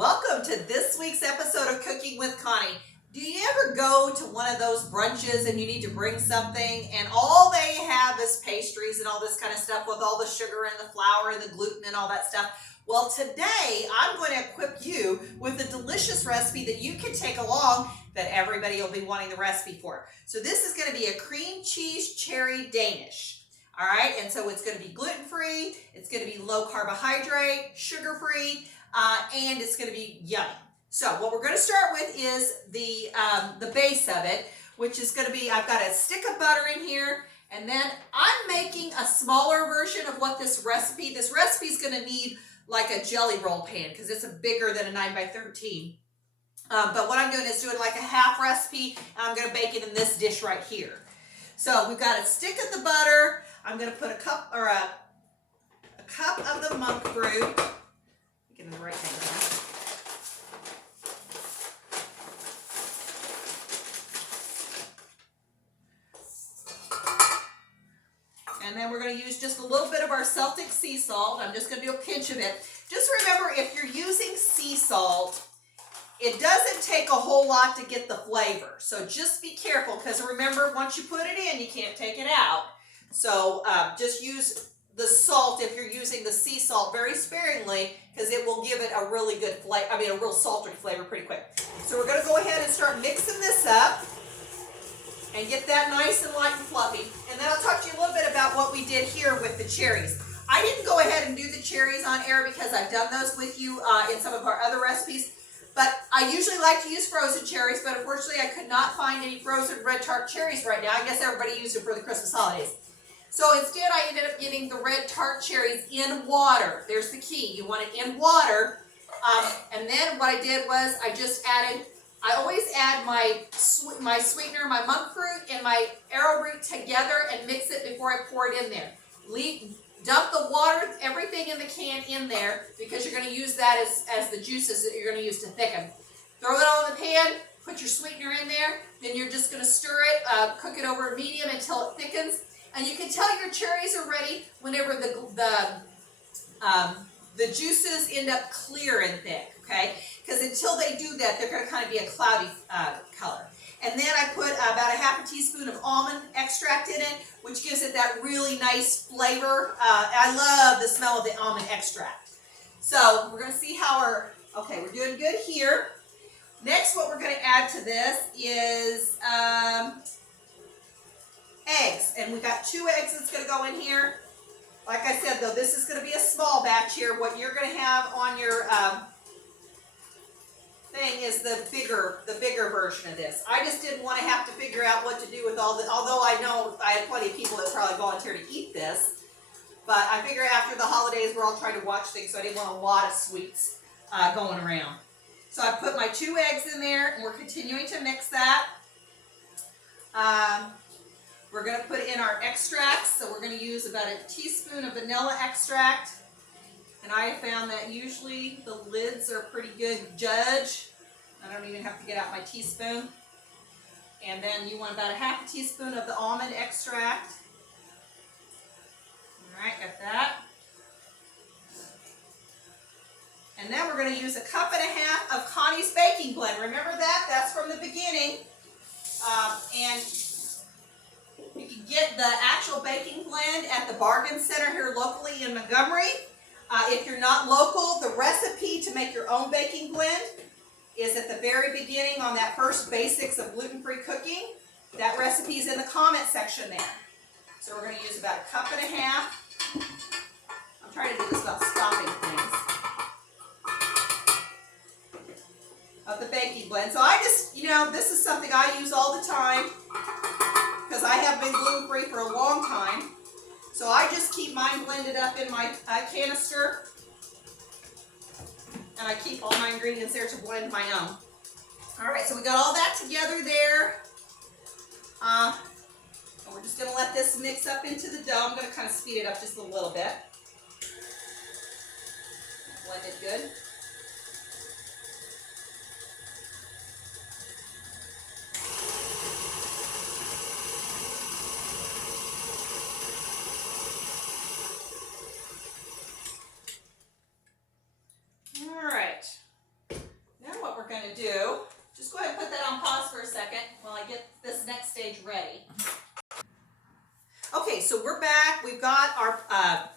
Welcome to this week's episode of Cooking with Connie. Do you ever go to one of those brunches and you need to bring something and all they have is pastries and all this kind of stuff with all the sugar and the flour and the gluten and all that stuff? Well, today I'm going to equip you with a delicious recipe that you can take along that everybody will be wanting the recipe for. So this is going to be a cream cheese cherry Danish. All right, and so it's going to be gluten-free, it's going to be low carbohydrate, sugar-free, and it's going to be yummy. So what we're going to start with is the base of it, which is going to be, I've got a stick of butter in here, and then I'm making a smaller version of what this recipe is going to need like a jelly roll pan because it's bigger than a 9 by 13. But what I'm doing is doing like a half recipe, and I'm going to bake it in this dish right here. So we've got a stick of the butter. I'm going to put a cup of the monk fruit. Get in the right thing here. And then we're going to use just a little bit of our Celtic sea salt. I'm just going to do a pinch of it. Just remember, if you're using sea salt, it doesn't take a whole lot to get the flavor. So just be careful, because remember, once you put it in, you can't take it out. So just use the salt if you're using the sea salt very sparingly, because it will give it a really good flavor, a real sultry flavor pretty quick. So we're going to go ahead and start mixing this up and get that nice and light and fluffy. And then I'll talk to you a little bit about what we did here with the cherries. I didn't go ahead and do the cherries on air because I've done those with you in some of our other recipes. But I usually like to use frozen cherries, but unfortunately I could not find any frozen red tart cherries right now. I guess everybody used them for the Christmas holidays. So instead I ended up getting the red tart cherries in water. There's the key. You want it in water. And then what I did was I always add my sweetener, my monk fruit, and my arrowroot together and mix it before I pour it in there. Dump the water, everything in the can in there, because you're going to use that as the juices that you're going to use to thicken. Throw it all in the pan, put your sweetener in there, then you're just going to stir it, cook it over medium until it thickens. And you can tell your cherries are ready whenever the juices end up clear and thick, okay? Because until they do that, they're going to kind of be a cloudy color. And then I put about a half a teaspoon of almond extract in it, which gives it that really nice flavor. I love the smell of the almond extract. So we're going to see how we're doing good here. Next, what we're going to add to this is eggs. And we got 2 eggs that's going to go in here. Like I said, though, this is going to be a small batch here. What you're going to have on your thing is the bigger version of this. I just didn't want to have to figure out what to do with all the, although I know I had plenty of people that probably volunteered to eat this, but I figure after the holidays we're all trying to watch things, so I didn't want a lot of sweets going around. So I put my 2 eggs in there, and we're continuing to mix that. We're going to put in our extracts, so we're going to use about a teaspoon of vanilla extract. And I have found that usually the lids are a pretty good judge. I don't even have to get out my teaspoon. And then you want about a half a teaspoon of the almond extract. All right, got that. And then we're going to use a cup and a half of Connie's baking blend. Remember that? That's from the beginning. And you can get the actual baking blend at the bargain center here locally in Montgomery. If you're not local, the recipe to make your own baking blend is at the very beginning on that first basics of gluten-free cooking. That recipe is in the comment section there. So we're going to use about a cup and a half. I'm trying to do this without stopping things. Of the baking blend. So I just, this is something I use all the time because I have been gluten-free for a long time. So I just keep mine blended up in my canister, and I keep all my ingredients there to blend my own. All right, so we got all that together there. And we're just going to let this mix up into the dough. I'm going to kind of speed it up just a little bit. Blend it good. All right. we've got our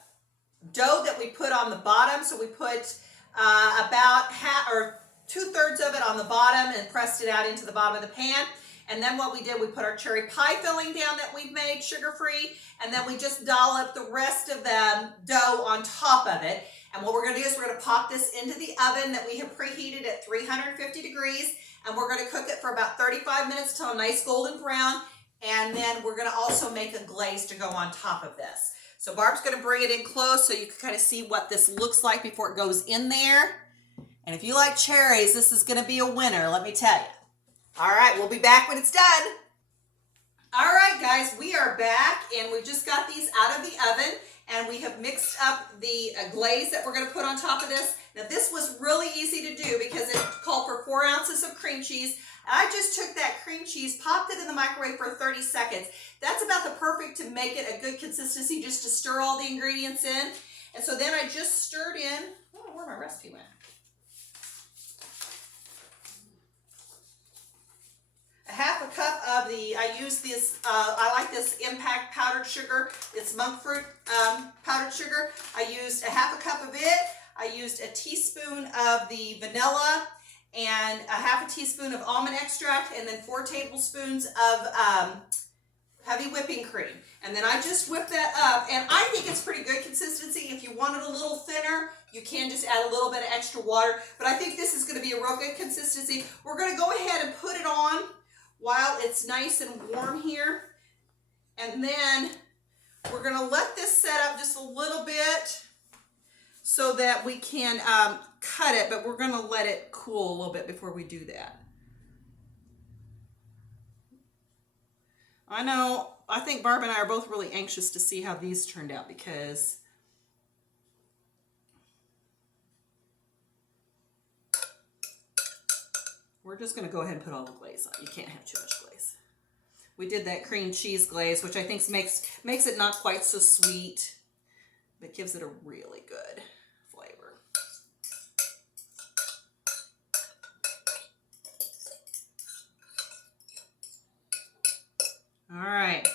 dough that we put on the bottom. So we put about half or 2/3 of it on the bottom and pressed it out into the bottom of the pan. And then what we did, we put our cherry pie filling down that we've made sugar-free, and then we just dollop the rest of the dough on top of it. And what we're gonna do is we're gonna pop this into the oven that we have preheated at 350 degrees, and we're gonna cook it for about 35 minutes till a nice golden brown. And then we're gonna also make a glaze to go on top of this. So Barb's gonna bring it in close so you can kind of see what this looks like before it goes in there. And if you like cherries, this is gonna be a winner, let me tell you. All right, we'll be back when it's done. All right, guys, we are back, and we've just got these out of the oven, and we have mixed up the glaze that we're gonna put on top of this. Now, this was really easy to do because it called for 4 ounces of cream cheese. I just took that cream cheese, popped it in the microwave for 30 seconds. That's about the perfect to make it a good consistency, just to stir all the ingredients in. And so then I just stirred in, I don't know where my recipe went. A half a cup of I use this, I like this Impact powdered sugar. It's monk fruit powdered sugar. I used a half a cup of it. I used a teaspoon of the vanilla and a half a teaspoon of almond extract, and then 4 tablespoons of heavy whipping cream. And then I just whip that up, and I think it's pretty good consistency. If you want it a little thinner, you can just add a little bit of extra water, but I think this is gonna be a real good consistency. We're gonna go ahead and put it on while it's nice and warm here. And then we're gonna let this set up just a little bit so that we can cut it, but we're gonna let it cool a little bit before we do that. I know, I think Barb and I are both really anxious to see how these turned out because we're just gonna go ahead and put all the glaze on. You can't have too much glaze. We did that cream cheese glaze, which I think makes it not quite so sweet, but gives it a really good flavor. All right,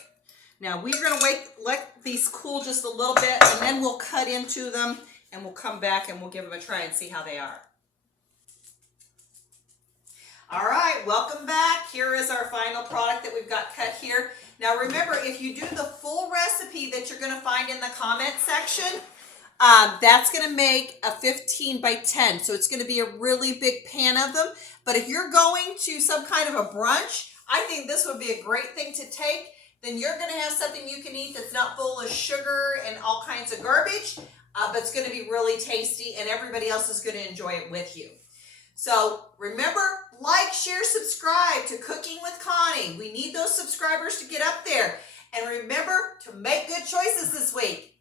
now we're gonna let these cool just a little bit, and then we'll cut into them, and we'll come back and we'll give them a try and see how they are. All right, welcome back. Here is our final product that we've got cut here. Now remember, if you do the full recipe that you're gonna find in the comment section, that's gonna make a 15 by 10. So it's gonna be a really big pan of them. But if you're going to some kind of a brunch, I think this would be a great thing to take. Then you're gonna have something you can eat that's not full of sugar and all kinds of garbage, but it's gonna be really tasty, and everybody else is gonna enjoy it with you. So remember, like, share, subscribe to Cooking with Connie. We need those subscribers to get up there. And remember to make good choices this week.